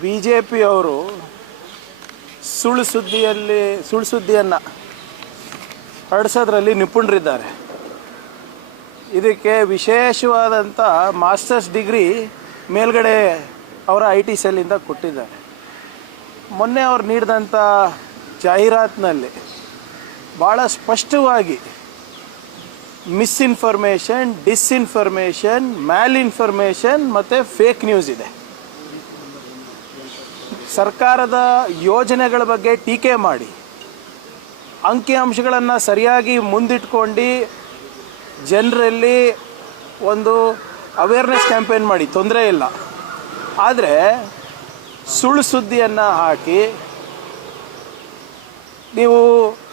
B J ಪಿಯವರು ಸುಳ್ಳು ಸುದ್ದಿಯಲ್ಲಿ, ಸುಳ್ಳು ಸುದ್ದಿಯನ್ನು ಹರಡಿಸೋದ್ರಲ್ಲಿ ನಿಪುಣರಿದ್ದಾರೆ. ಇದಕ್ಕೆ ವಿಶೇಷವಾದಂಥ ಮಾಸ್ಟರ್ಸ್ ಡಿಗ್ರಿ ಮೇಲ್ಗಡೆ ಅವರ ಐ ಟಿ ಸೆಲ್ಲಿಂದ ಕೊಟ್ಟಿದ್ದಾರೆ. ಮೊನ್ನೆ ಅವ್ರು ನೀಡಿದಂಥ ಜಾಹೀರಾತಿನಲ್ಲಿ ಭಾಳ ಸ್ಪಷ್ಟವಾಗಿ ಮಿಸ್ಇನ್ಫಾರ್ಮೇಷನ್, ಡಿಸ್ಇನ್ಫಾರ್ಮೇಷನ್ ಮ್ಯಾಲ್ ಇನ್ಫಾರ್ಮೇಷನ್ ಮತ್ತು ಫೇಕ್ ನ್ಯೂಸ್ ಇದೆ. ಸರ್ಕಾರದ ಯೋಜನೆಗಳ ಬಗ್ಗೆ ಟೀಕೆ ಮಾಡಿ, ಅಂಕಿಅಂಶಗಳನ್ನು ಸರಿಯಾಗಿ ಮುಂದಿಟ್ಕೊಂಡು ಜನರಲ್ಲಿ ಒಂದು ಅವೇರ್ನೆಸ್ ಕ್ಯಾಂಪೇನ್ ಮಾಡಿ, ತೊಂದರೆ ಇಲ್ಲ. ಆದರೆ ಸುಳ್ಳು ಸುದ್ದಿಯನ್ನು ಹಾಕಿ, ನೀವು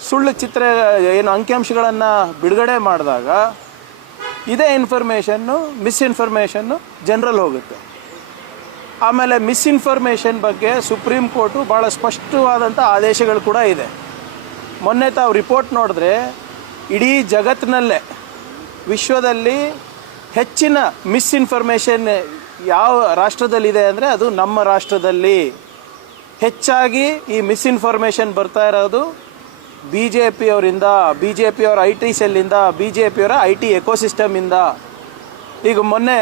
ಸುಳ್ಳು ಚಿತ್ರ, ಏನು ಅಂಕಿಅಂಶಗಳನ್ನು ಬಿಡುಗಡೆ ಮಾಡಿದಾಗ, ಇದೇ ಇನ್ಫಾರ್ಮೇಷನ್ನು ಮಿಸ್ಇನ್ಫಾರ್ಮೇಷನ್ನು ಜನರಲ್ಲಿ ಹೋಗುತ್ತೆ. ಆಮೇಲೆ ಮಿಸ್ಇನ್ಫಾರ್ಮೇಷನ್ ಬಗ್ಗೆ ಸುಪ್ರೀಂ ಕೋರ್ಟು ಭಾಳ ಸ್ಪಷ್ಟವಾದಂಥ ಆದೇಶಗಳು ಕೂಡ ಇದೆ. ಮೊನ್ನೆ ತಾವು ರಿಪೋರ್ಟ್ ನೋಡಿದ್ರೆ ಇಡೀ ಜಗತ್ತಿನಲ್ಲೇ ವಿಶ್ವದಲ್ಲಿ ಹೆಚ್ಚಿನ ಮಿಸ್ಇನ್ಫಾರ್ಮೇಷನ್ ಯಾವ ರಾಷ್ಟ್ರದಲ್ಲಿದೆ ಅಂದರೆ ಅದು ನಮ್ಮ ರಾಷ್ಟ್ರದಲ್ಲಿ. ಹೆಚ್ಚಾಗಿ ಈ ಮಿಸ್ಇನ್ಫಾರ್ಮೇಷನ್ ಬರ್ತಾ ಇರೋದು ಬಿ ಜೆ ಪಿಯವರಿಂದ, ಬಿ ಜೆ ಪಿಯವರ ಐ ಟಿ ಸೆಲ್ಲಿಂದ ಬಿ ಜೆ ಪಿಯವರ ಐ ಟಿ ಎಕೋಸಿಸ್ಟಮಿಂದ ಈಗ ಮೊನ್ನೆ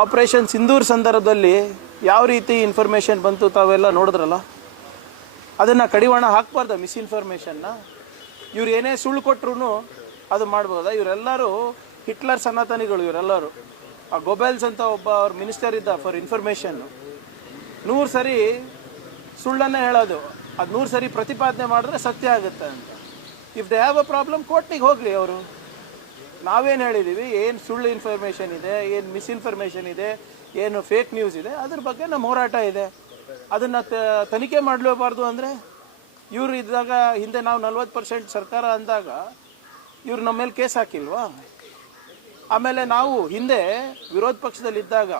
ಆಪರೇಷನ್ ಸಿಂಧೂರ್ ಸಂದರ್ಭದಲ್ಲಿ ಯಾವ ರೀತಿ ಇನ್ಫಾರ್ಮೇಷನ್ ಬಂತು ತಾವೆಲ್ಲ ನೋಡಿದ್ರಲ್ಲ? ಅದನ್ನು ಕಡಿವಾಣ ಹಾಕ್ಬಾರ್ದ ಮಿಸ್ಇನ್ಫಾರ್ಮೇಷನ್ನ ಇವ್ರು ಏನೇ ಸುಳ್ಳು ಕೊಟ್ರು ಅದು ಮಾಡ್ಬೋದಾ ಇವರೆಲ್ಲರೂ ಹಿಟ್ಲರ್ ಸನಾತನಿಗಳು ಇವರೆಲ್ಲರೂ. ಆ ಗೊಬೆಲ್ಸ್ ಅಂತ ಒಬ್ಬ ಅವ್ರ ಮಿನಿಸ್ಟರ್ ಇದ್ದ ಫಾರ್ ಇನ್ಫಾರ್ಮೇಷನ್ನು ನೂರು ಸರಿ ಸುಳ್ಳನ್ನೇ ಹೇಳೋದು. ಅದು ನೂರು ಸರಿ ಪ್ರತಿಪಾದನೆ ಮಾಡಿದ್ರೆ ಸತ್ಯ ಆಗುತ್ತೆ ಅಂತ. If they have a problem ಕೋರ್ಟಿಗೆ ಹೋಗಲಿ ಅವರು. ನಾವೇನು ಹೇಳಿದ್ದೀವಿ ಏನು ಸುಳ್ಳು ಇನ್ಫಾರ್ಮೇಷನ್ ಇದೆ, ಏನು ಮಿಸ್ಇನ್ಫಾರ್ಮೇಷನ್ ಇದೆ, ಏನು ಫೇಕ್ ನ್ಯೂಸ್ ಇದೆ, ಅದ್ರ ಬಗ್ಗೆ ನಮ್ಮ ಹೋರಾಟ ಇದೆ. ಅದನ್ನು ತನಿಖೆ ಮಾಡಲೇಬಾರ್ದು ಅಂದರೆ ಇವ್ರು ಇದ್ದಾಗ ಹಿಂದೆ ನಾವು ನಲ್ವತ್ತು ಪರ್ಸೆಂಟ್ ಸರ್ಕಾರ ಅಂದಾಗ ಇವ್ರು ನಮ್ಮ ಮೇಲೆ ಕೇಸ್ ಹಾಕಿಲ್ವಾ? ಆಮೇಲೆ ನಾವು ಹಿಂದೆ ವಿರೋಧ ಪಕ್ಷದಲ್ಲಿದ್ದಾಗ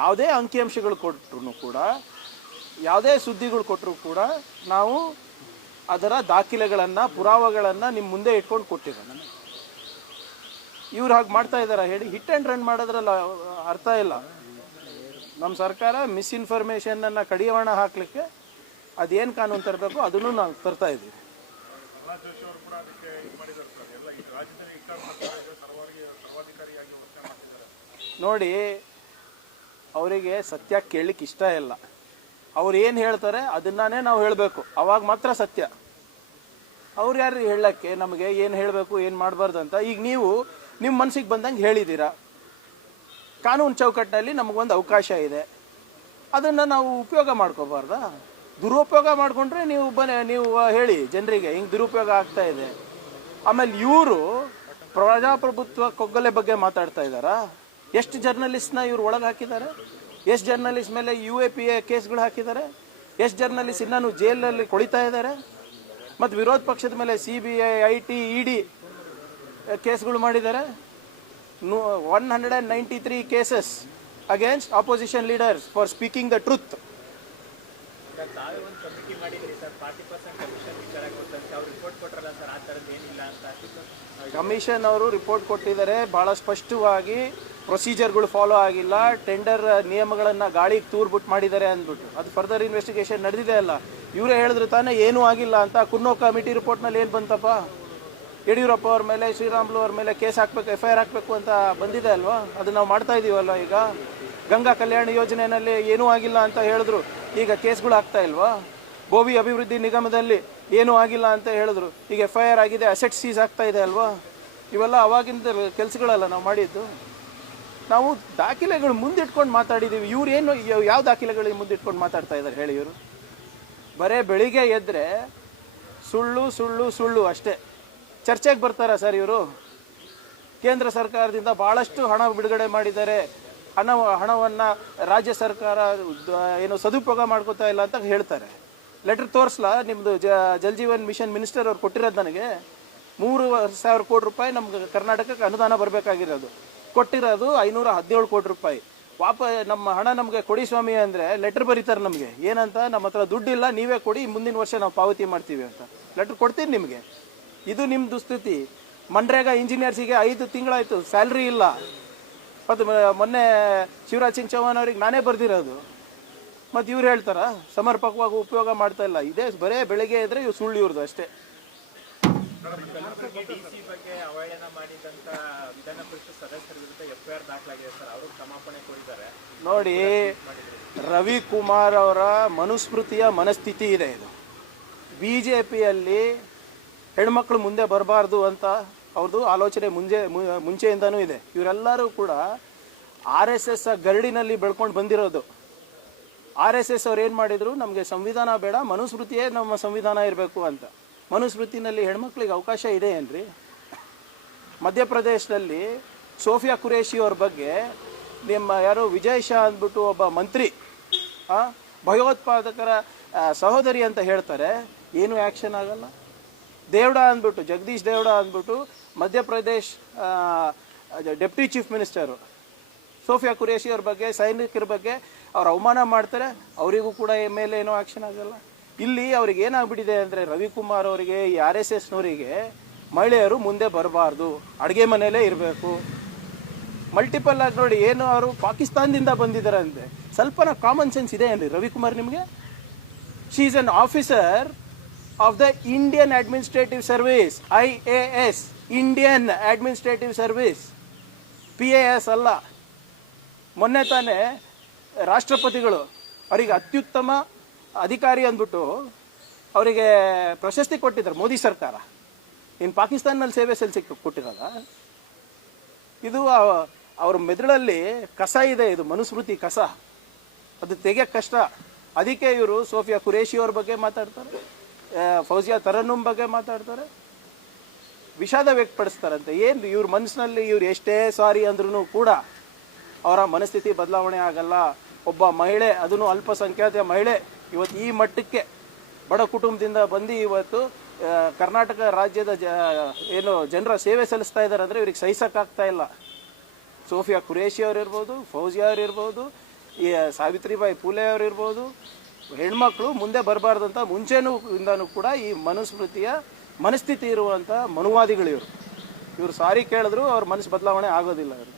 ಯಾವುದೇ ಅಂಕಿಅಂಶಗಳು ಕೊಟ್ಟರು ಕೂಡ, ಯಾವುದೇ ಸುದ್ದಿಗಳು ಕೊಟ್ಟರು ಕೂಡ ನಾವು ಅದರ ದಾಖಲೆಗಳನ್ನು, ಪುರಾವೆಗಳನ್ನು ನಿಮ್ಮ ಮುಂದೆ ಇಟ್ಕೊಂಡು ಕೊಟ್ಟಿರೋಣ. ಇವ್ರು ಹಾಗೆ ಮಾಡ್ತಾ ಇದಾರ. ಹೇಳಿ ಹಿಟ್ ಆ್ಯಂಡ್ ರನ್ ಮಾಡೋದ್ರಲ್ಲ ಅರ್ಥ ಇಲ್ಲ. ನಮ್ಮ ಸರ್ಕಾರ ಮಿಸ್ಇನ್ಫಾರ್ಮೇಷನನ್ನು ಕಡಿವಾಣ ಹಾಕಲಿಕ್ಕೆ ಅದೇನು ಕಾನೂನು ತರಬೇಕು ಅದನ್ನು ನಾವು ತರ್ತಾ ಇದ್ದೀವಿ. ನೋಡಿ, ಅವರಿಗೆ ಸತ್ಯ ಕೇಳಲಿಕ್ಕೆ ಇಷ್ಟ ಇಲ್ಲ. ಅವ್ರು ಏನು ಹೇಳ್ತಾರೆ ಅದನ್ನೇ ನಾವು ಹೇಳಬೇಕು. ಅವಾಗ ಮಾತ್ರ ಸತ್ಯ. ಅವ್ರು ಯಾರು ಹೇಳಕ್ಕೆ ನಮಗೆ ಏನು ಹೇಳಬೇಕು, ಏನು ಮಾಡಬಾರ್ದು ಅಂತ. ಈಗ ನೀವು ನಿಮ್ಮ ಮನಸ್ಸಿಗೆ ಬಂದಂಗೆ ಹೇಳಿದ್ದೀರಾ ಕಾನೂನು ಚೌಕಟ್ಟಿನಲ್ಲಿ ನಮಗೊಂದು ಅವಕಾಶ ಇದೆ. ಅದನ್ನು ನಾವು ಉಪಯೋಗ ಮಾಡ್ಕೋಬಾರ್ದಾ? ದುರುಪಯೋಗ ಮಾಡಿಕೊಂಡ್ರೆ ನೀವು ಬನ್ನಿ, ನೀವು ಹೇಳಿ ಜನರಿಗೆ ಹಿಂಗೆ ದುರುಪಯೋಗ ಆಗ್ತಾ ಇದೆ. ಆಮೇಲೆ ಇವರು ಪ್ರಜಾಪ್ರಭುತ್ವ ಕೊಗ್ಗಲೆ ಬಗ್ಗೆ ಮಾತಾಡ್ತಾ ಇದ್ದಾರಾ ಎಷ್ಟು ಜರ್ನಲಿಸ್ಟ್ನ ಇವ್ರು ಒಳಗೆ ಹಾಕಿದ್ದಾರೆ ಎಷ್ಟು ಜರ್ನಲಿಸ್ಟ್ ಮೇಲೆ ಯು ಎ ಪಿ ಎ ಕೇಸ್ಗಳು ಹಾಕಿದ್ದಾರೆ ಎಷ್ಟು ಜರ್ನಲಿಸ್ಟ್ ಇನ್ನೂ ಜೈಲಲ್ಲಿ ಕೊಳಿತಾ ಇದ್ದಾರೆ ಮತ್ತು ವಿರೋಧ ಪಕ್ಷದ ಮೇಲೆ C B I I T, E D ಕೇಸ್ಗಳು ಮಾಡಿದ್ದಾರೆ. One hundred and ninety three cases against opposition leaders for speaking the truth commission ಅವ್ರು ರಿಪೋರ್ಟ್ ಕಮಿಷನ್ ಅವರು ಕೊಟ್ಟಿದ್ದಾರೆ ಭಾಳ ಸ್ಪಷ್ಟವಾಗಿ ಪ್ರೊಸೀಜರ್ಗಳು ಫಾಲೋ ಆಗಿಲ್ಲ ಟೆಂಡರ್ ನಿಯಮಗಳನ್ನು ಗಾಳಿಗೆ ತೂರ್ಬಿಟ್ಟು ಮಾಡಿದ್ದಾರೆ ಅಂದ್ಬಿಟ್ಟು. ಅದು ಫರ್ದರ್ ಇನ್ವೆಸ್ಟಿಗೇಷನ್ ನಡೆದಿದೆ ಅಲ್ಲ. ಇವರೇ ಹೇಳಿದ್ರು ತಾನೇ ಏನೂ ಆಗಿಲ್ಲ ಅಂತ ಕುನ್ನೋ ಕಮಿಟಿ ರಿಪೋರ್ಟ್ನಲ್ಲಿ ಏನು ಬಂತಪ್ಪ? ಯಡಿಯೂರಪ್ಪ ಅವ್ರ ಮೇಲೆ, ಶ್ರೀರಾಮ್ಲು ಅವ್ರ ಮೇಲೆ ಕೇಸ್ ಹಾಕಬೇಕು ಎಫ್ ಐ ಆರ್ ಹಾಕಬೇಕು ಅಂತ ಬಂದಿದೆ ಅಲ್ವಾ? ಅದು ನಾವು ಮಾಡ್ತಾ ಇದೀವಲ್ಲ ಈಗ? ಗಂಗಾ ಕಲ್ಯಾಣ ಯೋಜನೆಯಲ್ಲಿ ಏನೂ ಆಗಿಲ್ಲ ಅಂತ ಹೇಳಿದ್ರು. ಈಗ ಕೇಸ್ಗಳು ಆಗ್ತಾ ಇಲ್ವಾ? ಗೋಬಿ ಅಭಿವೃದ್ಧಿ ನಿಗಮದಲ್ಲಿ ಏನೂ ಆಗಿಲ್ಲ ಅಂತ ಹೇಳಿದ್ರು. ಈಗ ಎಫ್ ಐ ಆರ್ ಆಗಿದೆ ಅಸೆಟ್ ಸೀಸ್ ಆಗ್ತಾ ಇದೆ ಅಲ್ವಾ? ಇವೆಲ್ಲ ಅವಾಗಿಂದ ಕೆಲಸಗಳಲ್ಲ ನಾವು ಮಾಡಿದ್ದು. ನಾವು ದಾಖಲೆಗಳು ಮುಂದಿಟ್ಕೊಂಡು ಮಾತಾಡಿದ್ದೀವಿ ಇವ್ರು ಏನು ಯಾವ ದಾಖಲೆಗಳಿಗೆ ಮುಂದಿಟ್ಕೊಂಡು ಮಾತಾಡ್ತಾ ಇದ್ದಾರೆ ಹೇಳಿ ಇವರು? ಬರೇ ಬೆಳಿಗ್ಗೆ ಎದ್ದರೆ ಸುಳ್ಳು ಸುಳ್ಳು ಸುಳ್ಳು ಅಷ್ಟೇ. ಚರ್ಚೆಗೆ ಬರ್ತಾರಾ ಸರ್ ಇವರು? ಕೇಂದ್ರ ಸರ್ಕಾರದಿಂದ ಭಾಳಷ್ಟು ಹಣ ಬಿಡುಗಡೆ ಮಾಡಿದ್ದಾರೆ. ಹಣ, ಹಣವನ್ನು ರಾಜ್ಯ ಸರ್ಕಾರ ಏನು ಸದುಪಯೋಗ ಮಾಡ್ಕೋತಾ ಇಲ್ಲ ಅಂತ ಹೇಳ್ತಾರೆ. ಲೆಟರ್ ತೋರಿಸ್ಲಾ? ನಿಮ್ಮದು ಜ, ಜಲ್ ಜೀವನ್ ಮಿಷನ್ ಮಿನಿಸ್ಟರ್ ಅವ್ರು ಕೊಟ್ಟಿರೋದು ನನಗೆ. ಮೂರು ಸಾವಿರ ಕೋಟಿ ರೂಪಾಯಿ ನಮ್ಗೆ ಕರ್ನಾಟಕಕ್ಕೆ ಅನುದಾನ ಬರಬೇಕಾಗಿರೋದು. ಕೊಟ್ಟಿರೋದು ಐನೂರ ಹದಿನೇಳು ಕೋಟಿ ರೂಪಾಯಿ. ವಾಪ, ನಮ್ಮ ಹಣ ನಮಗೆ ಕೊಡಿ ಸ್ವಾಮಿ ಅಂದರೆ ಲೆಟರ್ ಬರೀತಾರೆ ನಮಗೆ. ಏನಂತ? ನಮ್ಮ ಹತ್ರ ದುಡ್ಡಿಲ್ಲ, ನೀವೇ ಕೊಡಿ, ಮುಂದಿನ ವರ್ಷ ನಾವು ಪಾವತಿ ಮಾಡ್ತೀವಿ ಅಂತ. ಲೆಟ್ರ್ ಕೊಡ್ತೀನಿ ನಿಮಗೆ. ಇದು ನಿಮ್ಮ ದುಸ್ಥಿತಿ ಮನ್ರೇಗಾ ಇಂಜಿನಿಯರ್ಸಿಗೆ ಐದು ತಿಂಗಳಾಯಿತು ಸ್ಯಾಲ್ರಿ ಇಲ್ಲ. ಮತ್ತು ಮೊನ್ನೆ ಶಿವರಾಜ್ ಸಿಂಗ್ ಚೌಹಾನ್ ಅವ್ರಿಗೆ ನಾನೇ ಬರ್ದಿರೋದು. ಮತ್ತು ಇವ್ರು ಹೇಳ್ತಾರ, ಸಮರ್ಪಕವಾಗಿ ಉಪಯೋಗ ಮಾಡ್ತಾ ಇಲ್ಲ. ಇದೇ ಬರೇ ಬೆಳಗ್ಗೆ ಇದ್ರೆ ಇವ್ರು ಸುಳ್ಳು ಇವ್ರದ್ದು ಅಷ್ಟೇ. ನೋಡಿ ನೋಡಿ ರವಿಕುಮಾರ್ ಅವರ ಮನುಸ್ಮೃತಿಯ ಮನಸ್ಥಿತಿ ಇದೆ ಇದು. ಬಿ ಜೆ ಪಿಯಲ್ಲಿ ಹೆಣ್ಮಕ್ಳು ಮುಂದೆ ಬರಬಾರ್ದು ಅಂತ ಅವ್ರದ್ದು ಆಲೋಚನೆ ಮುಂಜೆ ಮುಂಚೆಯಿಂದನೂ ಇದೆ. ಇವರೆಲ್ಲರೂ ಕೂಡ ಆರ್ ಎಸ್ ಎಸ್ ಗರಡಿನಲ್ಲಿ ಬೆಳ್ಕೊಂಡು ಬಂದಿರೋದು. ಆರ್ ಎಸ್ ಎಸ್ ಅವ್ರು ಏನು ಮಾಡಿದರು? ನಮಗೆ ಸಂವಿಧಾನ ಬೇಡ, ಮನುಸ್ಮೃತಿಯೇ ನಮ್ಮ ಸಂವಿಧಾನ ಇರಬೇಕು ಅಂತ. ಮನುಸ್ಮೃತಿನಲ್ಲಿ ಹೆಣ್ಮಕ್ಳಿಗೆ ಅವಕಾಶ ಇದೆ ಏನ್ರಿ? ಮಧ್ಯಪ್ರದೇಶದಲ್ಲಿ ಸೋಫಿಯಾ ಕುರೇಶಿ ಅವ್ರ ಬಗ್ಗೆ ನಿಮ್ಮ ಯಾರು ವಿಜಯ್ ಶಾ ಅಂದ್ಬಿಟ್ಟು ಒಬ್ಬ ಮಂತ್ರಿ ಭಯೋತ್ಪಾದಕರ ಸಹೋದರಿ ಅಂತ ಹೇಳ್ತಾರೆ. ಏನು ಆ್ಯಕ್ಷನ್ ಆಗಲ್ಲ? ದೇವಡ ಅಂದ್ಬಿಟ್ಟು, ಜಗದೀಶ್ ದೇವ್ಡ ಅಂದ್ಬಿಟ್ಟು Madhya Pradesh deputy chief minister. Sofiya Qureshi ಅವ್ರ ಬಗ್ಗೆ, ಸೈನಿಕರ ಬಗ್ಗೆ ಅವ್ರು ಅವಮಾನ ಮಾಡ್ತಾರೆ. ಅವರಿಗೂ ಕೂಡ ಮೇಲೆ ಏನೋ ಆಕ್ಷನ್ ಆಗಲ್ಲ. ಇಲ್ಲಿ ಅವ್ರಿಗೆ ಏನಾಗ್ಬಿಟ್ಟಿದೆ ಅಂದರೆ ರವಿಕುಮಾರ್ ಅವರಿಗೆ, ಈ ಆರ್ ಎಸ್ ಎಸ್ನವರಿಗೆ ಮಹಿಳೆಯರು ಮುಂದೆ ಬರಬಾರ್ದು. ಅಡುಗೆ ಮನೆಯಲ್ಲೇ ಇರಬೇಕು. ಮಲ್ಟಿಪಲ್ ಆಗಿ ನೋಡಿ ಏನು ಅವರು ಪಾಕಿಸ್ತಾನದಿಂದ ಬಂದಿದ್ದಾರೆ ಅಂತೆ ಸ್ವಲ್ಪನ ಕಾಮನ್ ಸೆನ್ಸ್ ಇದೆ ಏನು ರವಿಕುಮಾರ್ ನಿಮಗೆ? She is an officer of the Indian administrative Service, IAS, Indian Administrative service P A S ಅಲ್ಲ. ಮೊನ್ನೆ ತಾನೇ ರಾಷ್ಟ್ರಪತಿಗಳು ಅವರಿಗೆ ಅತ್ಯುತ್ತಮ ಅಧಿಕಾರಿ ಅಂದ್ಬಿಟ್ಟು ಅವರಿಗೆ ಪ್ರಶಸ್ತಿ ಕೊಟ್ಟಿದ್ದಾರೆ ಮೋದಿ ಸರ್ಕಾರ. ಇನ್ನು ಪಾಕಿಸ್ತಾನಲ್ಲಿ ಸೇವೆ ಸಲ್ಲಿಸಿ ಕೊಟ್ಟಿರಲ್ಲ ಇದು ಅವ- ಅವ್ರ ಮೆದುಳಲ್ಲಿ ಕಸ ಇದೆ ಇದು ಮನುಸ್ಮೃತಿ ಕಸ. ಅದು ತೆಗೆಯಕ್ಕೆ ಕಷ್ಟ. ಅದಕ್ಕೆ ಇವರು ಸೋಫಿಯಾ ಕುರೇಶಿ ಅವ್ರ ಬಗ್ಗೆ ಮಾತಾಡ್ತಾರೆ. ಫೌಜಿಯಾ ತರನ್ನುಮ್ ಬಗ್ಗೆ ಮಾತಾಡ್ತಾರೆ? ವಿಷಾದ ವ್ಯಕ್ತಪಡಿಸ್ತಾರಂತೆ. ಏನು ಇವ್ರ ಮನಸ್ಸಿನಲ್ಲಿ ಇವ್ರು ಎಷ್ಟೇ ಸಾರಿ ಅಂದ್ರೂ ಕೂಡ ಅವರ ಮನಸ್ಥಿತಿ ಬದಲಾವಣೆ ಆಗಲ್ಲ. ಒಬ್ಬ ಮಹಿಳೆ, ಅದನ್ನು ಅಲ್ಪಸಂಖ್ಯಾತ ಮಹಿಳೆ, ಇವತ್ತು ಈ ಮಟ್ಟಕ್ಕೆ, ಬಡ ಕುಟುಂಬದಿಂದ ಬಂದು ಇವತ್ತು ಕರ್ನಾಟಕ ರಾಜ್ಯದ ಜ ಏನು, ಜನರ ಸೇವೆ ಸಲ್ಲಿಸ್ತಾ ಇದ್ದಾರೆ ಅಂದರೆ ಇವ್ರಿಗೆ ಸಹಿಸೋಕ್ಕಾಗ್ತಾ ಇಲ್ಲ. ಸೋಫಿಯಾ ಕುರೇಶಿ ಅವರಿರ್ಬೋದು, ಫೌಜಿಯಾ ಅವ್ರು ಇರ್ಬೋದು ಈ ಸಾವಿತ್ರಿಬಾಯಿ ಫೂಲೆ ಅವರಿರ್ಬೋದು ಹೆಣ್ಮಕ್ಳು ಮುಂದೆ ಬರಬಾರ್ದು ಅಂತ ಮುಂಚೆನೂ ಇಂದನೂ ಕೂಡ ಈ ಮನುಸ್ಮೃತಿಯ ಮನಸ್ಥಿತಿ ಇರುವಂಥ ಮನುವಾದಿಗಳು ಇವರು ಸಾರಿ ಕೇಳಿದ್ರು ಅವ್ರ ಮನಸ್ಸು ಬದಲಾವಣೆ ಆಗೋದಿಲ್ಲ ಇವರು